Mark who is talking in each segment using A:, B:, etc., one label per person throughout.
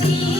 A: Thank you.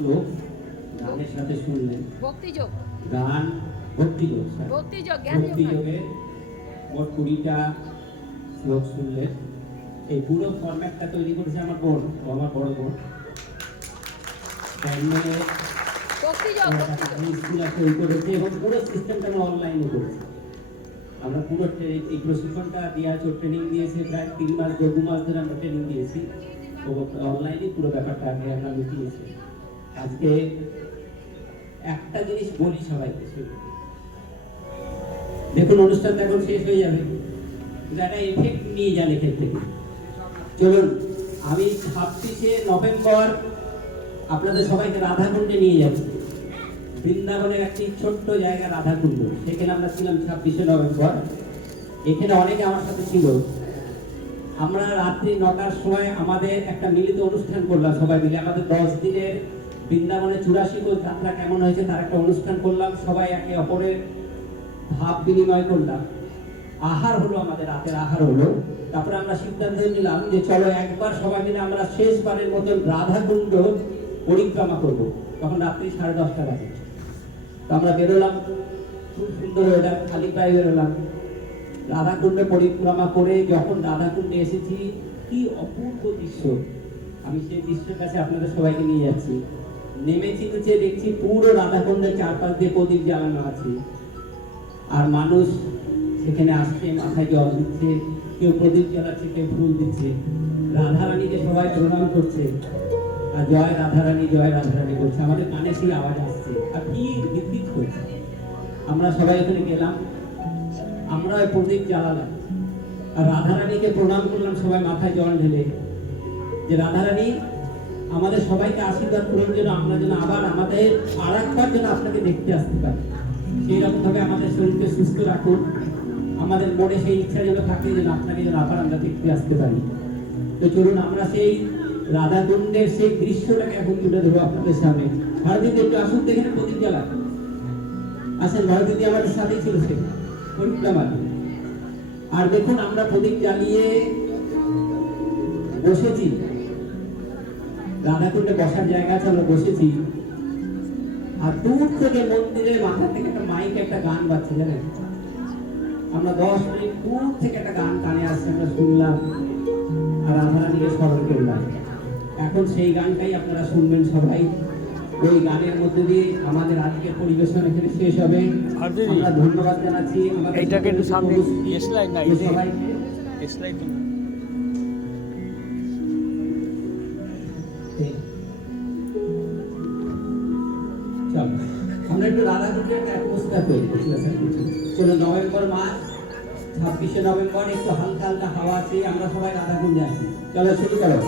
A: শ্লোক গানের সাথে শুনলেন
B: ভক্তিযোগ।
A: গান
B: ভক্তিযোগ
A: মোট কুড়িটা শ্লোক শুনলেন এই পুরো ফরম্যাটটা তৈরি করেছে আমার বোন ও আমার বড় বোন। করেছে এবং পুরো সিস্টেমটা আমরা অনলাইনে করেছি। আমরা পুরো এই প্রশিক্ষণটা দেওয়া হচ্ছে ট্রেনিং দিয়েছে প্রায় তিন মাস দু মাস ধরে আমরা ট্রেনিং দিয়েছি। অনলাইনে পুরো ব্যাপারটা আগে আমরা মিটিয়েছি আজকে একটা জিনিস বলি সবাইকে। দেখুন, অনুষ্ঠানটা এখন শেষ হয়ে যাবে। যারা এফেক্ট নিয়ে যান এখান থেকে। চলুন, আমি ছাব্বিশে নভেম্বর আপনাদের সবাইকে রাধাকুণ্ডে নিয়ে যাচ্ছি বৃন্দাবনের একটি ছোট্ট জায়গা, রাধাকুণ্ড। সেখানে আমরা ছিলাম ছাব্বিশে নভেম্বর। এখানে অনেকে আমার সাথে ছিল। আমরা রাত্রি নটার সময় আমাদের একটা মিলিত অনুষ্ঠান করলাম সবাই মিলে। আমাদের দশ দিনের বৃন্দাবনের চুরাশি কোষ যাত্রা কেমন হয়েছে তার একটা অনুষ্ঠান করলাম, সবাই একে অপরের ভাব বিনিময় করলাম। আহার হলো আমাদের রাতের আহার হলো। তারপরে আমরা সিদ্ধান্ত নিলাম যে চলো একবার সবাই মিলে আমরা শেষবারের মতন রাধাকুণ্ড পরিক্রমা করব। তখন রাত্রি সাড়ে দশটা বাজে। তো আমরা বেরোলাম, খুব সুন্দর ওয়েদার খালি পায়ে বেরোলাম। রাধাকুণ্ডে পরিক্রমা করে যখন রাধাকুণ্ডে এসেছি, কি অপূর্ব দৃশ্য। আমি সেই দৃশ্যের কাছে আপনাদের সবাইকে নিয়ে যাচ্ছি। নেমেছি নিচে দেখছি পুরো রাধাকুণ্ডের চারপাশ দিয়ে প্রদীপ জ্বালানো আছে। আর মানুষ সেখানে আসছে, মাথায় জল দিচ্ছে, কেউ প্রদীপ জ্বালাচ্ছে, কেউ ফুল দিচ্ছে। রাধারানীকে সবাই প্রণাম করছে। আর জয় রাধারানী জয় রাধারানী বলছে। আমাদের কানে সেই আওয়াজ আসছে। আর কি বিদ্যুৎ করছে। আমরা সবাই ওখানে গেলাম। আমরা প্রদীপ জ্বালালাম। আর রাধারানীকে প্রণাম করলাম। সবাই মাথায় জল ঢেলে। যে রাধারানী আমাদের সবাইকে আশীর্বাদ করার জন্য আমরা যেন আবার আমাদের আর একবার যেন আপনাকে দেখতে আসতে পারি। সেই রকম আমাদের শরীরকে সুস্থ রাখুন। আমাদের মনে সেই ইচ্ছা যেন থাকে যেন আপনাকে যেন আবার আমরা দেখতে আসতে পারি। তো চলুন, আমরা সেই রাধা রাধাকুণ্ডের সেই দৃশ্যটাকে এখন তুলে ধরবো আপনাদের সামনে। ভারতীয় একটু আসুন দেখেন প্রদীপ জ্বালা। আসেন, ভারতীয় আমাদের সাথেই ছিল সে। আর দেখুন, আমরা প্রদীপ জ্বালিয়ে বসেছি। রাধাকুণ্ডে বসার জায়গা আছে আমরা বসেছি। আর দূর থেকে মন্দিরের মাথা থেকে একটা মাইক একটা গান বাজছে জানেন? আমরা দশ মিনিট দূর থেকে একটা গান কানে আসছে আমরা শুনলাম। আর রাধারানীকে স্মরণ করলাম। এখন সেই গানটাই আপনারা শুনবেন সবাই। ওই গানের মধ্যে দিয়ে আমাদের আজকের পরিবেশন এখানে শেষ হবে। আমরা ধন্যবাদ জানাচ্ছি। আমাদের
C: এইটাকে একটু সামনে না, স্লাইড
A: অ্যাটমসফিয়ার তৈরি চলো নভেম্বর মাস, ছাব্বিশে নভেম্বর, একটু হালকা হালকা হাওয়া আছে, আমরা সবাই রাধাকুণ্ডে আছি। চলো, শুরু করো।